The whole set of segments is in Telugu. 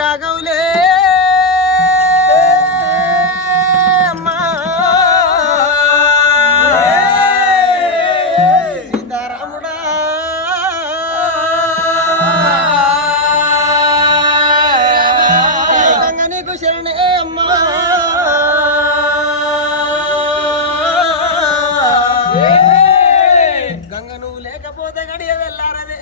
రాఘవులే సీతారాముడా నీకు శరణే అమ్మా గంగ నువ్వు లేకపోతే గడియ వెళ్ళారదే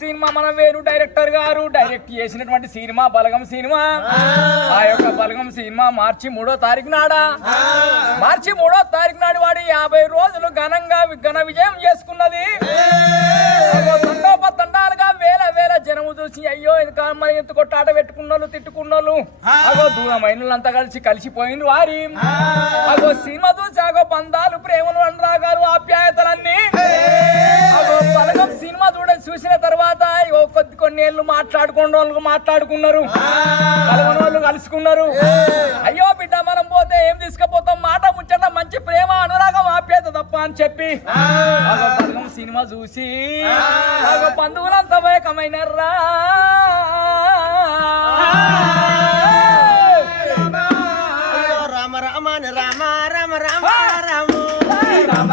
సినిమా మన వేరు డైరెక్టర్ గారు డైరెక్ట్ చేసినటువంటి సినిమా బలగం సినిమా. ఆ యొక్క బలగం సినిమా మార్చి 3వ తారీఖు నాడు వాడి 50 రోజులు ఘన విజయం చేసుకున్నది. తండాలుగా వేల జనము చూసి అయ్యో మరి ఎంత కొట్టాట పెట్టుకున్నోళ్ళు తిట్టుకున్నోళ్ళు అగో దూరమైన అంతా కలిసిపోయింది వారి. అగో సినిమా చూసి అగో బంధాలు ప్రేమలు అనురాగాలు ఆప్యాయతలన్నీ బలగం సినిమా చూసిన తర్వాత కొన్ని ఏళ్ళు మాట్లాడుకున్నారు బలగం వాళ్ళు కలుసుకున్నారు. అయ్యో బిడ్డ మనం పోతే ఏం తీసుకుపోతాం, మాట ముచ్చట మంచి ప్రేమ అనురాగం ఆప్యాయత తప్ప అని చెప్పి బలగం సినిమా చూసి బంధువులంతా వేకమైనర్రా. రామ రామ రామ రామ రామ రామ రామ రామ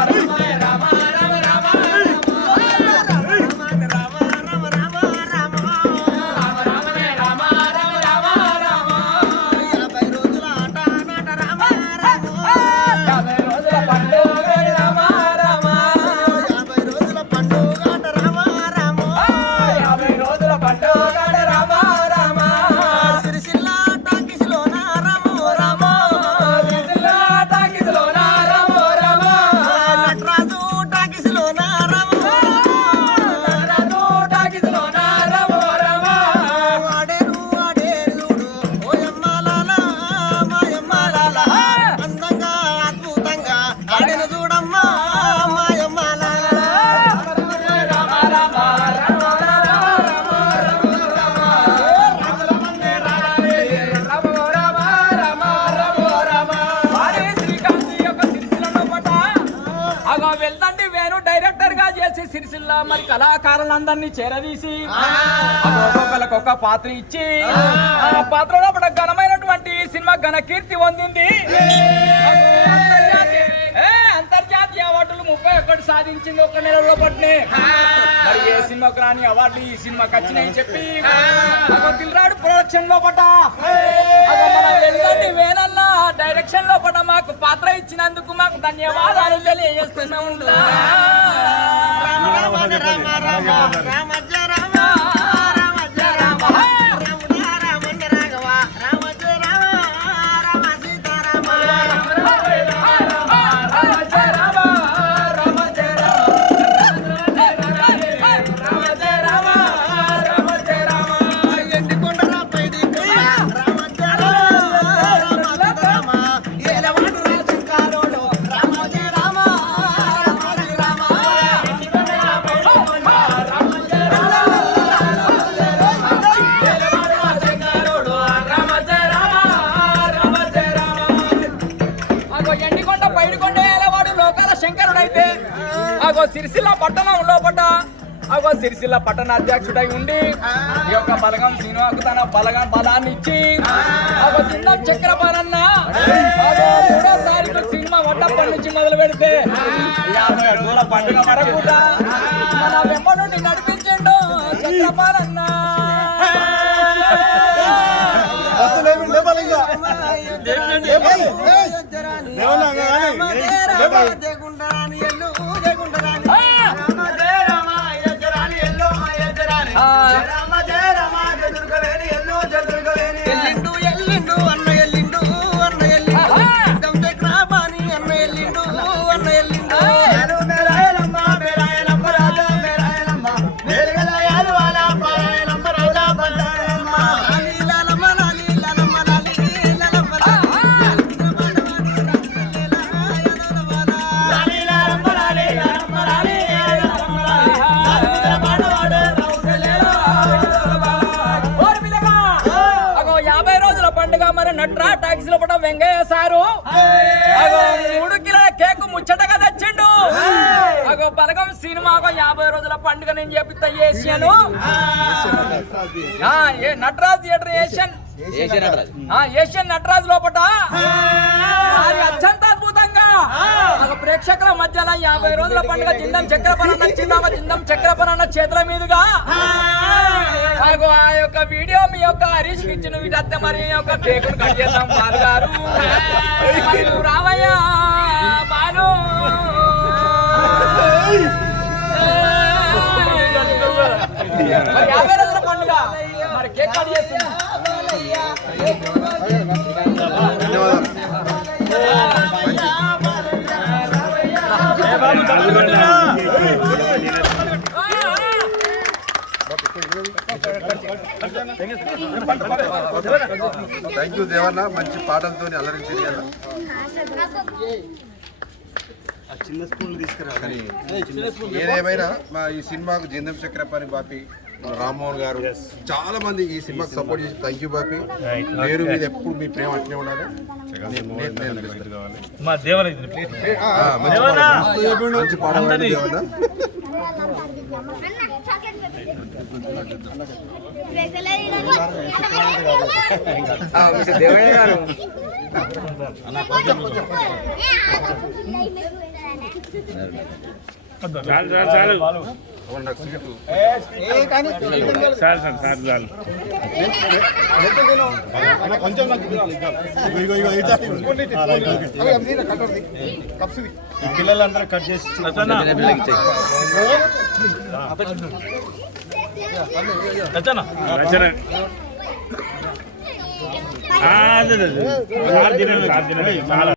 సిరిసిల్ల మరి కళాకారులందరినీ చేరదీసి ఒక్కొక్కరికి ఒక పాత్ర ఇచ్చి ఆ పాత్రలో ఘనమైనటువంటి సినిమా ఘన కీర్తి పొందింది. అంతర్జాతీయ అవార్డులు 31 సాధించింది ఒక్క నెలలో పట్టినే. మరి ఏ సినిమాకు రాని అవార్డులు ఈ సినిమాకి వచ్చినాయి చెప్పి దిల్రాడు ప్రొడక్షన్ లోపట వేనన్న డైరెక్షన్ లోపట మాకు పాత్ర ఇచ్చినందుకు మాకు ధన్యవాదాలు తెలియజేస్తూనే ఉంటా. సిరిసిల్ల పట్టణం లోపట సిరిసిల్ల పట్టణ అధ్యక్షుడై ఉండి ఈ యొక్క బలగం సినిమాకు తన బలాన్ని ఇచ్చి జిందం చక్రపాలన్న 3వ తారీఖు సినిమా వడ్డప్పటి నుంచి మొదలు పెడితే 50 రోజుల పండుగ వరకు మన వెంబ నుండి నడిపించండు చక్రపాలన్న. ఎల్లిండు అన్న ఎల్లిండు చక్రపాణి అన్న ఎల్లిండు నట్రా టాక్సీ లో పడ్డ వెంగయ్య సారు 3 కిలోల కేకు ముచ్చటగా తెచ్చిండు. బలగం సినిమా 50 రోజుల పండుగ నేను చెప్పిస్తా Asian Nataraj theatre Asian Nataraj లోపట అది అత్యంత అద్భుతంగా ప్రేక్షకుల మధ్యలో 50 రోజుల పండుగ జిందం చక్రపరన్న చేతుల మీదుగా ఆ యొక్క వీడియో మీ యొక్క హరీష్ ఇచ్చిన వీటత్తే మరి యొక్క కేకును కట్ చేద్దాం బాలు గారు రామయ్య బాలు 50 రోజుల పండుగ మరి కేక్ కట్ చేస్తున్నాం. థ్యాంక్ యూ దేవన్న, మంచి పాటలతో అలరించింది కదా. కానీ ఏదేమైనా మా ఈ సినిమాకు జిందం చక్రపాణి బాపి మన రామ్మోహన్ గారు చాలా మంది ఈ సినిమాకు సపోర్ట్ చేసి థ్యాంక్ యూ బాపి. పేరు మీద ఎప్పుడు మీ ప్రేమ అట్లే ఉండాలి. మంచి పాడవాడి దేవన్న. నాకు సీటు పిల్లలందరూ కట్ చేసి చాలా